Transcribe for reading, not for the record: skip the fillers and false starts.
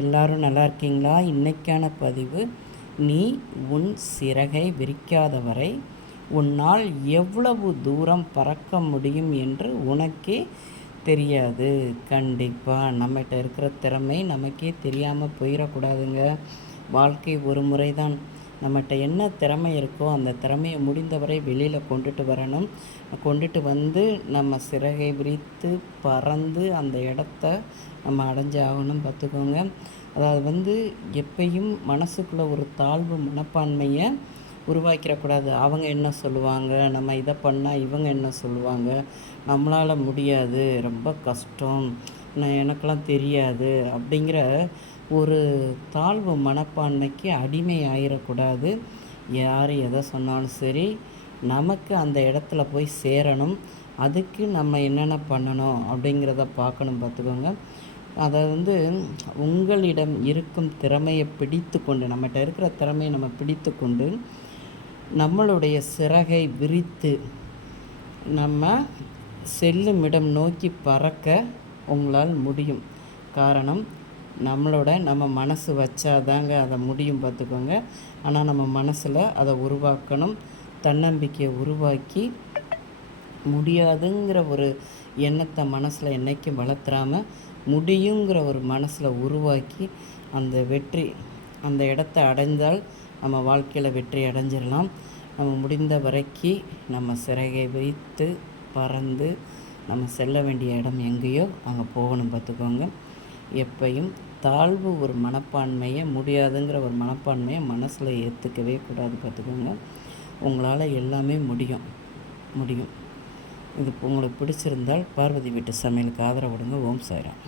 எல்லாரும் நல்லா இருக்கீங்களா? இன்னைக்கான பதிவு, நீ உன் சிறகை விரிக்காதவரை உன்னால் எவ்வளவு தூரம் பறக்க முடியும் என்று உனக்கே தெரியாது. கண்டிப்பாக நம்மகிட்ட இருக்கிற திறமை நமக்கே தெரியாமல் போயிடக்கூடாதுங்க. வாழ்க்கை ஒரு முறை தான். நம்மகிட்ட என்ன திறமை இருக்கோ அந்த திறமையை முடிந்தவரை வெளியில் கொண்டுட்டு வரணும். கொண்டுட்டு வந்து நம்ம சிறகை விரித்து பறந்து அந்த இடத்த நம்ம அடைஞ்சு ஆகணும். பார்த்துக்கோங்க. அதாவது எப்பயும் மனசுக்குள்ளே ஒரு தாழ்வு மனப்பான்மையை உருவாக்கிடக்கூடாது. அவங்க என்ன சொல்லுவாங்க, நம்ம இதை பண்ணால் இவங்க என்ன சொல்லுவாங்க, நம்மளால் முடியாது, ரொம்ப கஷ்டம், எனக்கெல்லாம் தெரியாது அப்படிங்கிற ஒரு தாழ்வு மனப்பான்மைக்கு அடிமை ஆகிடக்கூடாது. யார் எதை சொன்னாலும் சரி, நமக்கு அந்த இடத்துல போய் சேரணும். அதுக்கு நம்ம என்னென்ன பண்ணணும் அப்படிங்கிறத பார்க்கணும். பார்த்துக்கோங்க. அதை உங்களிடம் இருக்கும் திறமையை பிடித்து கொண்டு, நம்மகிட்ட இருக்கிற திறமையை நம்ம பிடித்து கொண்டு நம்மளுடைய சிறகை விரித்து நம்ம செல்லும் இடம் நோக்கி பறக்க உங்களால் முடியும். காரணம், நம்ம மனசு வச்சாதாங்க அதை முடியும். பார்த்துக்கோங்க. ஆனால் நம்ம மனசில் அதை உருவாக்கணும். தன்னம்பிக்கையை உருவாக்கி முடியாதுங்கிற ஒரு எண்ணத்தை மனசில் என்றைக்கும் வளர்த்துறாமல் முடியுங்கிற ஒரு மனசில் உருவாக்கி அந்த இடத்த அடைந்தால் நம்ம வாழ்க்கையில் வெற்றி அடைஞ்சிடலாம். நம்ம முடிந்த வரைக்கும் நம்ம சிறகை விரித்து பறந்து நம்ம செல்ல வேண்டிய இடம் எங்கேயோ அங்கே போகணும். பார்த்துக்கோங்க. எப்பையும் தாழ்வு ஒரு மனப்பான்மையை, முடியாதுங்கிற ஒரு மனப்பான்மையை மனசில் ஏற்றுக்கவே கூடாது. பார்த்துக்கோங்க. உங்களால் எல்லாமே முடியும். இது உங்களுக்கு பிடிச்சிருந்தால் பார்வதி வீட்டு சமையலுக்கு ஆதரவு கொடுங்க. ஓம் சாய்ராம்.